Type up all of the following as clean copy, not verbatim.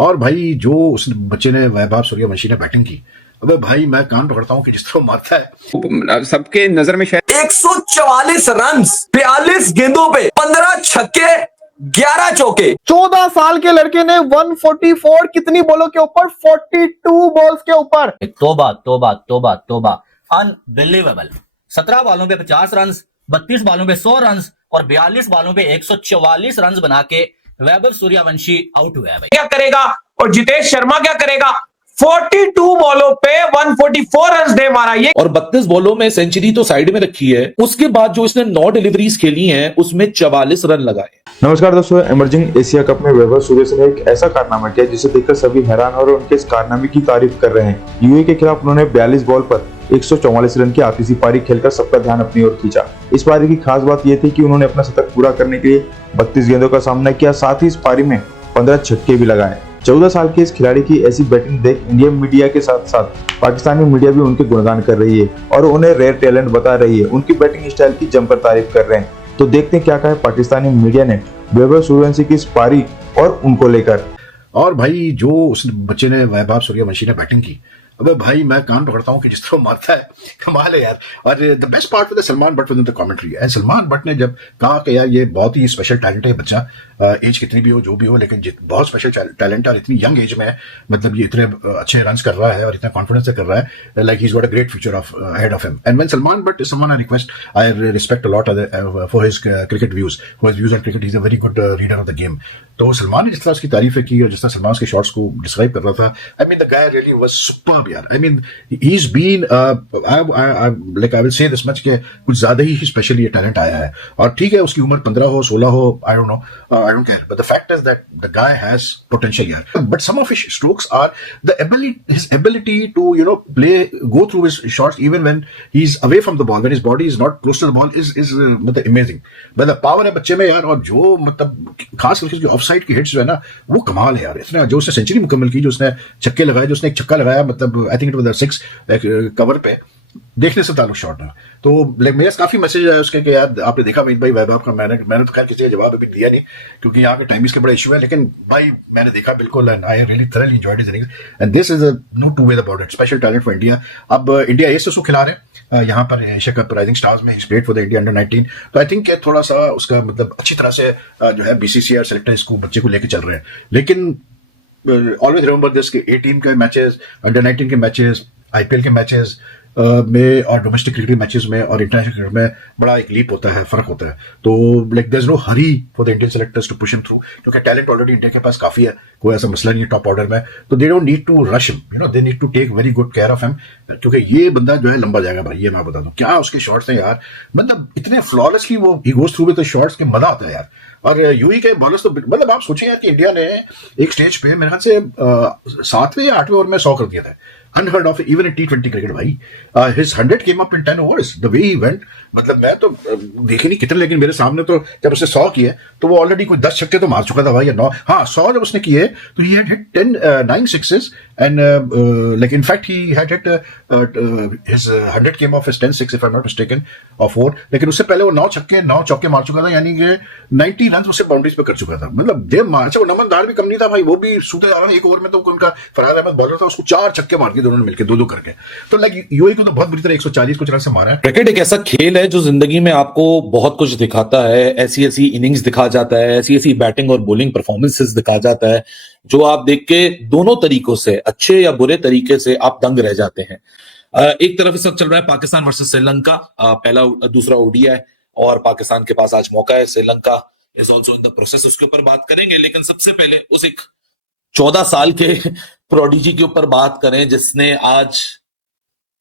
और भाई जो उस बच्चे ने वैभव सूर्यवंशी ने बैटिंग की, अबे भाई मैं कान पकड़ता हूँ कि जिस तरह मारता है सबके नजर में शायद 144 रन 42 गेंदों पे 15 छक्के 11 चौके। 14 साल के लड़के ने 144 कितनी बॉलों के ऊपर? 42 बॉल्स के ऊपर। तोबा तोबा तोबा तोबा, अनबिलीवेबल। 17 बॉलों पे 50 रन, 32 बॉलों पे 100 रन और 42 बॉलों पे 144 रन बना के वैभव सूर्यवंशी आउट हुआ है भाई। क्या करेगा और जितेश शर्मा क्या करेगा? 42 बॉलों पे 144 रन दे मारा ये। और 32 बॉलों में सेंचुरी तो साइड में रखी है, उसके बाद जो इसने 9 डिलीवरीज खेली हैं उसमें 44 रन लगाए। नमस्कार दोस्तों, इमर्जिंग एशिया कप में वैभव सूर्यवंशी ने एक ऐसा कारनामा किया जिसे देखकर सभी हैरान और उनके इस कारनामे की तारीफ कर रहे हैं। यूएई के खिलाफ उन्होंने 42 बॉल पर 144 रन की आखिरी पारी खेलकर सबका ध्यान अपनी ओर खींचा। इस पारी की खास बात यह थी कि उन्होंने अपना शतक पूरा करने के लिए 32 गेंदों का सामना किया, साथ ही इस पारी में 15 छक्के भी लगाए। 14 साल के इस खिलाड़ी की ऐसी बैटिंग देख इंडियन मीडिया के साथ साथ पाकिस्तानी मीडिया भी उनके गुणगान कर रही है और उन्हें रेयर टैलेंट बता रही है। उनकी बैटिंग स्टाइल की जमकर तारीफ कर रहे हैं। तो देखते हैं क्या कहा पाकिस्तानी मीडिया ने वैभव सूर्यवंशी की इस पारी और उनको लेकर। और भाई जो उस बच्चे ने वैभव सूर्यवंशी ने बैटिंग की, अबे भाई मैं कान पकड़ता हूँ कि जिस तरह मारता है, कमाल है यार। और the best part with Salman but with the commentary, and Salman but ने जब कहा कि यार ये बहुत ही स्पेशल टैलेंट है बच्चा, एज कितनी भी हो जो भी हो, लेकिन बहुत स्पेशल टैलेंट है और इतनी यंग एज में है, मतलब ये इतने अच्छे रन कर रहा है और इतना कॉन्फिडेंस से कर रहा है, like he is got a great future of ahead of him. And when Salman but is someone I request, I respect a lot for his cricket views, for his views on cricket, he is a very good reader of the game. तो सलमान ने जिस तरह उसकी तारीफें की और जिस तरह सलमान के शॉट्स को डिस्क्राइब कर रहा था, I mean the guy really was superb यार। I mean he's been like I will say this much कि कुछ ज्यादा ही स्पेशल ये टैलेंट आया है। और ठीक है उसकी उम्र 15 हो 16 हो, I don't know, I don't care, but the fact is that the guy has potential यार। But some of his strokes are his ability to go through his shots even when he's away from the ball, when his body is not close to the ball is मतलब amazing। but the power है बच्चे में यार, और जो मतलब खास करके उसकी ऑफ साइड की हिट्स जो है ना वो कमाल है यार। इतना जो उसने सेंचुरी मुकम्मल की, जो उसने छक्के लगाए, जो उसने एक छक्का लगाया, मतलब I think it was 6 cover पे, देखने से ताल्लुक शॉट है। तो मेरे काफी मैसेज आया उसके कि यार आपने देखा मीत भाई वैभव का, मैंने तो खैर किसी का जवाब अभी दिया नहीं क्योंकि यहाँ के टाइमिंग्स के बड़ा इशू है, लेकिन भाई मैंने देखा बिल्कुल, and I really thoroughly enjoyed his innings and this is no two way about it. Special talent for India. अब इंडिया एस उसको खिला रहे यहाँ पर एशिया कप राइजिंग स्टार्स में, played for the India under 19। तो आई थिंक थोड़ा सा उसका मतलब अच्छी तरह से जो है बीसीसीआई और सेलेक्टर इसको बच्चे को लेके चल रहे हैं। लेकिन ऑलवेज रिमेंबर दिस कि 18 के मैचेस, अंडर 19 के मैचेस, आईपीएल के मैचेस में और डोमेस्टिक क्रिकेट मैचेस में और इंटरनेशनल क्रिकेट में बड़ा एक लीप होता है, फर्क होता है। तो like there is no hurry for the Indian selectors to push him through, क्योंकि टैलेंट ऑलरेडी इंडिया के पास काफी है, कोई ऐसा मसला नहीं है टॉप ऑर्डर में। तो they don't need to rush him, they need to take very good care of him, क्योंकि ये बंदा जो है लंबा जाएगा भाई, ये मैं बता दूं। क्या उसके शॉट्स हैं यार, मतलब इतने फ्लॉलेसली वो ही goes through with the shots के मजा आता है यार। और यूई के बॉलर्स तो मतलब आप सोचिए यार कि इंडिया ने एक स्टेज पे मेरे ख्याल से 7वें या 8वें ओवर में 100 कर दिया था, unheard of even in T20 cricket भाई। His 100 came up in 10 overs, the way he went, मतलब मैं तो देखे नहीं कितने, लेकिन मेरे सामने तो जब उसने 100 किए तो वो ऑलरेडी कोई 10 छक्के तो मार चुका था भाई, या 9, हाँ 100 जब उसने किए तो he had hit 9 sixes and like in fact he had hit his 100 came off his 10 6 if I'm not mistaken or 4, लेकिन उससे पहले वो 9 छक्के 9 चौके मार चुका था, यानी कि 90 रन उससे बाउंड्रीज पे कर चुका था। मतलब देव मार, अच्छा वो नमनदार भी कम नहीं था भाई, वो भी सूते जा रहा है। एक ओवर में तो उनका फरहाद अहमद बॉलर था, उसको 4 छक्के मार दिए दोनों ने मिलकर 2-2 करके। तो लाइक यूएई को तो बहुत बुरी तरह 140 कुछ रन से मारा है। क्रिकेट एक ऐसा खेल है जो जिंदगी में आपको बहुत कुछ दिखाता है, ऐसी ऐसी इनिंग्स दिखा जाता है, ऐसी ऐसी बैटिंग और बॉलिंग परफॉर्मेंसेस दिखा जाता है जो आप देख के दोनों तरीकों से, अच्छे या बुरे तरीके से, आप दंग रह जाते हैं। एक तरफ इस वक्त चल रहा है पाकिस्तान वर्सेस श्रीलंका, पहला दूसरा ओडीआई, और पाकिस्तान के पास आज मौका है। Sri Lanka is also in the process, उसके ऊपर बात करेंगे, लेकिन सबसे पहले उस एक 14 साल के प्रोडिजी के ऊपर बात करें जिसने आज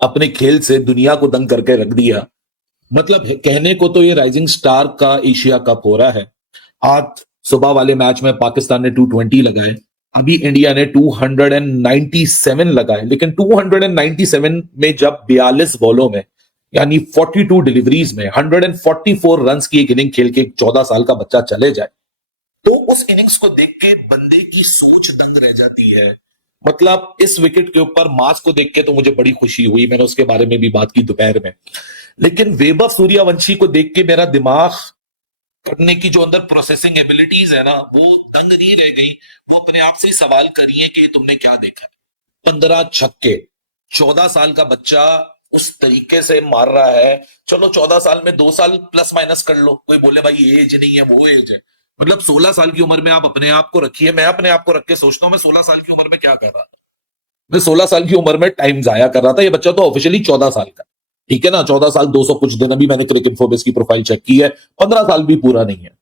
अपने खेल से दुनिया को दंग करके रख दिया। मतलब कहने को तो ये राइजिंग स्टार का एशिया कप हो रहा है। आज सुबह वाले मैच में पाकिस्तान ने 220 लगाए, अभी इंडिया ने 297 लगाए, लेकिन 297 में जब 42 बॉलों में यानी 42 डिलीवरीज में 144 रन की एक इनिंग खेल के 14 साल का बच्चा चले जाए, तो उस इनिंग्स को देख के बंदे की सोच दंग रह जाती है। मतलब इस विकेट के ऊपर मार्क्स को देख के तो मुझे बड़ी खुशी हुई, मैंने उसके बारे में भी बात की दोपहर में, लेकिन वैभव सूर्यवंशी को देख के मेरा दिमाग करने की जो अंदर प्रोसेसिंग एबिलिटीज है ना, वो दंग नहीं रह गई। वो अपने आप से ही सवाल करिए कि तुमने क्या देखा। 15 छक्के, 14 साल का बच्चा उस तरीके से मार रहा है। चलो 14 साल में 2 साल प्लस माइनस कर लो, कोई बोले भाई एज नहीं है, वो एज है। मतलब 16 साल की उम्र में आप अपने आप को रखिए। मैं अपने आप को रख के सोचता हूं, मैं 16 साल की उम्र में क्या कर रहा था। मैं 16 साल की उम्र में टाइम जाया कर रहा था। ये बच्चा तो ऑफिशियली 14 साल का, ठीक है ना, 14 साल 200 कुछ दिन। अभी मैंने क्रिक इन्फोबेस की प्रोफाइल चेक की है, 15 साल भी पूरा नहीं है।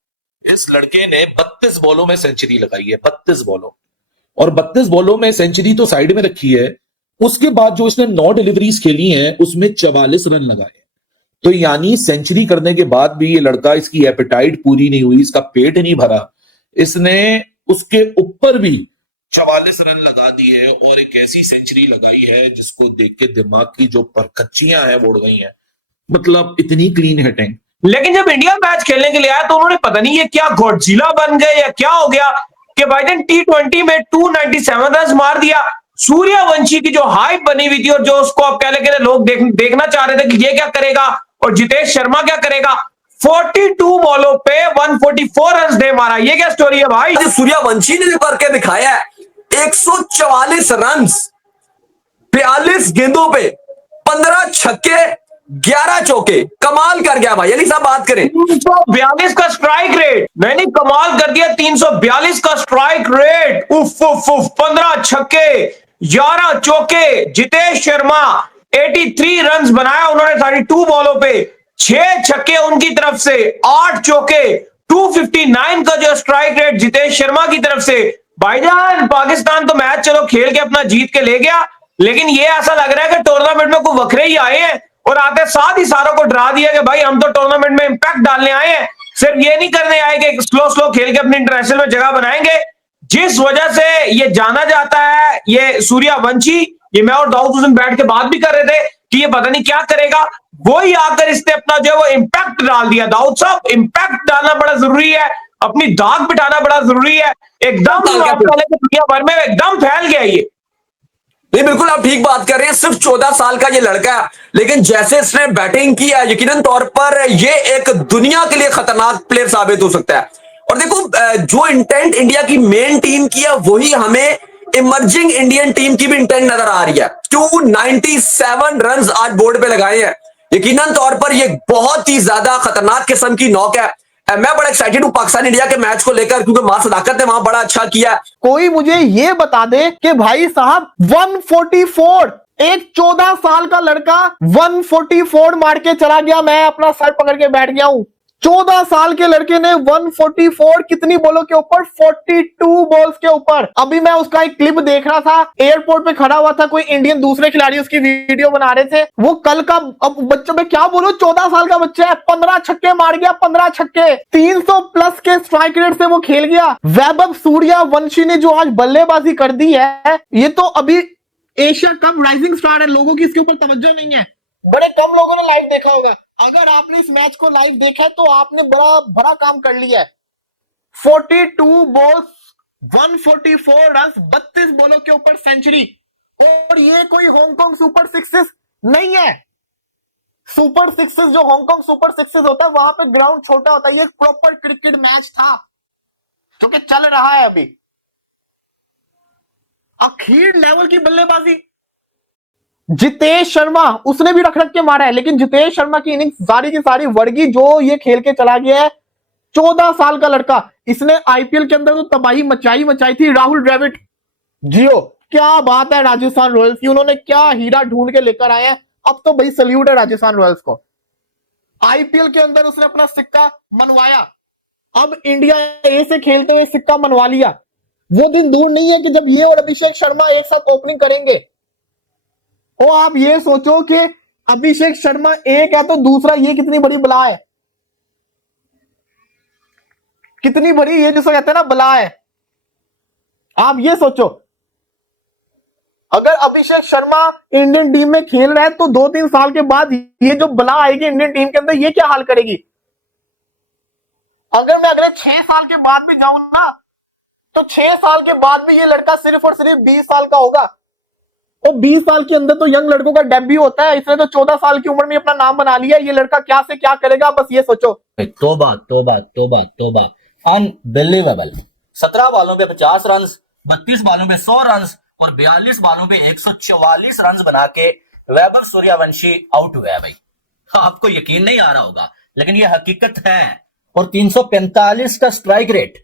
इस लड़के ने 32 बॉलों में सेंचुरी लगाई है, 32 बॉलों। और 32 बॉलों में सेंचुरी तो साइड में रखी है, उसके बाद जो इसने 9 डिलीवरीज खेली हैं उसमें 44 रन लगाए। तो यानी सेंचुरी करने के बाद भी ये लड़का, इसकी एपेटाइट पूरी नहीं हुई, इसका पेट नहीं भरा, इसने उसके ऊपर भी 44 रन लगा दी है और एक ऐसी सेंचुरी लगाई है जिसको देख के दिमाग की जो परखच्चियां हैं वो उड़ गई हैं। मतलब इतनी क्लीन हिटिंग। लेकिन जब इंडिया मैच खेलने के लिए आया तो उन्होंने पता नहीं ये क्या गॉडजिला बन गए या क्या हो गया कि बाइडन T20 में 297 रन मार दिया। सूर्यवंशी की जो हाइप बनी हुई थी और जो उसको अब कहले लोग देखना चाह रहे थे कि ये क्या करेगा और जितेश शर्मा क्या करेगा, 42 बॉलों पे 144 रन दे मारा। ये क्या स्टोरी है भाई? सूर्यवंशी ने जो करके दिखाया है, 144 रन 42 गेंदों पे, 15 छक्के 11 चौके, कमाल कर गया भाई। अली साहब बात करें 342 का स्ट्राइक रेट, मैंने कमाल कर दिया। 342 का स्ट्राइक रेट, उफ उफ उफ, 15 छक्के 11 चौके। जितेश शर्मा 83 रन बनाया उन्होंने 32 बॉलों पे, 6 छक्के उनकी तरफ से, 8 चौके, 259 का जो स्ट्राइक रेट जितेश शर्मा की तरफ से। भाईजान पाकिस्तान तो मैच चलो खेल के अपना जीत के ले गया, लेकिन ये ऐसा लग रहा है कि टूर्नामेंट में कोई वखरे ही आए हैं और आते साथ ही सारों को डरा दिया कि भाई हम तो टूर्नामेंट में इंपैक्ट डालने आए हैं, सिर्फ ये नहीं करने आए कि स्लो स्लो खेल के अपनी इंटरनेशनल में जगह बनाएंगे। जिस वजह से ये जाना जाता है ये सूर्यवंशी, ये मैं और दाऊद उस दिन बैठ के बात भी कर रहे थे कि ये पता नहीं क्या करेगा, वही आकर इसने अपना जो है वो इंपैक्ट डाल दिया। दाऊद साहब, इंपैक्ट डालना बड़ा जरूरी है, अपनी दाग बिठाना बड़ा जरूरी है। एकदम दुनिया भर में एकदम फैल गया ये। नहीं, बिल्कुल आप ठीक बात कर रहे हैं। सिर्फ 14 साल का ये लड़का है, लेकिन जैसे इसने बैटिंग की है, यकीनन तौर पर ये एक दुनिया के लिए खतरनाक प्लेयर साबित हो सकता है। और देखो, जो इंटेंट इंडिया की मेन टीम की है, वही हमें इमर्जिंग इंडियन टीम की भी इंटेंट नजर आ रही है। 297 रन आज बोर्ड पे लगाए हैं। यकीनन तौर पर ये बहुत ही ज्यादा खतरनाक किस्म की नॉक है। मैं बड़ा एक्साइटेड हूं पाकिस्तान इंडिया के मैच को लेकर, क्योंकि मां सदाकत ने वहां बड़ा अच्छा किया। कोई मुझे ये बता दे कि भाई साहब 144, एक 14 साल का लड़का 144 मार के चला गया। मैं अपना सर पकड़ के बैठ गया हूं। 14 साल के लड़के ने 144 कितनी बॉलों के ऊपर? 42 बॉल्स के ऊपर। अभी मैं उसका एक क्लिप देख रहा था, एयरपोर्ट पे खड़ा हुआ था, कोई इंडियन दूसरे खिलाड़ी उसकी वीडियो बना रहे थे। वो कल का, अब बच्चों में क्या बोलूं, 14 साल का बच्चा है, 15 छक्के मार गया, 15 छक्के, 300 प्लस के स्ट्राइक रेट से वो खेल गया। वैभव सूर्यवंशी ने जो आज बल्लेबाजी कर दी है, ये तो अभी एशिया कप राइजिंग स्टार है, लोगों की इसके ऊपर तवज्जो नहीं है। बड़े कम लोगों ने लाइव देखा होगा। अगर आपने इस मैच को लाइव देखा है तो आपने बड़ा बड़ा काम कर लिया है। 42 बॉल्स, 144 रन, 32 बॉलों के ऊपर सेंचुरी। और ये कोई हांगकांग सुपर सिक्सेस नहीं है। सुपर सिक्सेस जो हांगकांग सुपर सिक्सेस होता है, वहां पे ग्राउंड छोटा होता है। ये प्रॉपर क्रिकेट मैच था जो कि चल रहा है अभी। अखीर लेवल की बल्लेबाजी। जितेश शर्मा, उसने भी रख रख के मारा है, लेकिन जितेश शर्मा की इनिंग्स सारी की सारी वर्गी जो ये खेल के चला गया है। 14 साल का लड़का, इसने आईपीएल के अंदर तो तबाही मचाई थी। राहुल द्रविड़, जियो, क्या बात है राजस्थान रॉयल्स की, उन्होंने क्या हीरा ढूंढ के लेकर आए हैं। अब तो भाई सल्यूट है राजस्थान रॉयल्स को। आईपीएल के अंदर उसने अपना सिक्का मनवाया, अब इंडिया ए से खेलते हुए सिक्का मनवा लिया। वो दिन दूर नहीं है कि जब ये और अभिषेक शर्मा एक साथ ओपनिंग करेंगे। और आप ये सोचो कि अभिषेक शर्मा एक है तो दूसरा ये कितनी बड़ी बला है, कितनी बड़ी ये जिसको कहते हैं ना बला है। आप ये सोचो, अगर अभिषेक शर्मा इंडियन टीम में खेल रहा है तो 2-3 साल के बाद ये जो बला आएगी इंडियन टीम के अंदर, ये क्या हाल करेगी। अगर मैं अगले 6 साल के बाद भी जाऊं ना, तो 6 साल के बाद भी ये लड़का सिर्फ और सिर्फ 20 साल का होगा। तो 20 साल के अंदर तो यंग लड़कों का डेब्यू होता है, इसने तो 14 साल की उम्र में अपना नाम बना लिया। ये लड़का क्या से क्या करेगा, बस ये सोचो। तोबा तोबा तोबा तोबा, अनबिलीवेबल। 17 बॉलों पे 50 रन, 32 बॉलों पे 100 रन और 42 बॉलों पे 144 रन बना के वैभव सूर्यवंशी आउट हुआ है भाई। आपको यकीन नहीं आ रहा होगा, लेकिन ये हकीकत है। और 345 का स्ट्राइक रेट,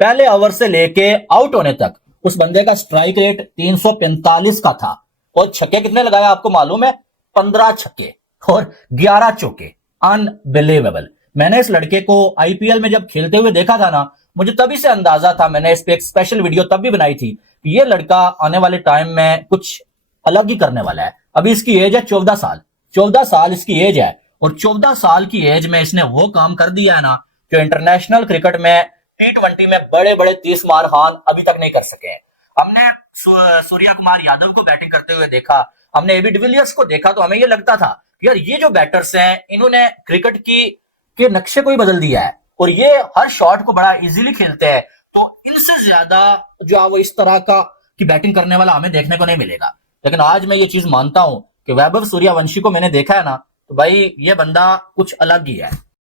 पहले ओवर से लेके आउट होने तक उस बंदे का स्ट्राइक रेट 345 का था। और छक्के कितने लगाया आपको मालूम है? 15 छक्के और 11 चौके। अनबिलीवेबल। मैंने इस लड़के को आईपीएल में जब खेलते हुए देखा था ना, मुझे तभी से अंदाजा था, मैंने इस पे एक स्पेशल वीडियो तब भी बनाई थी कि ये लड़का आने वाले टाइम में कुछ अलग ही करने वाला है। अभी इसकी एज है 14 साल, 14 साल इसकी एज है। और 14 साल की एज में इसने वो काम कर दिया है ना जो इंटरनेशनल क्रिकेट में T20 में बड़े बड़े 30 मार खान अभी तक नहीं कर सके हैं। हमने सूर्या कुमार यादव को बैटिंग करते हुए देखा, हमने एबी डिविलियर्स को देखा, तो हमें ये लगता था कि यार ये जो बैटर्स हैं इन्होंने क्रिकेट के नक्शे को ही बदल दिया है और ये हर शॉट को बड़ा इजीली खेलते हैं। तो इनसे ज्यादा जो वो इस तरह का की बैटिंग करने वाला हमें देखने को नहीं मिलेगा। लेकिन आज मैं ये चीज मानता हूं कि वैभव सूर्यवंशी को मैंने देखा है ना, तो भाई ये बंदा कुछ अलग ही है।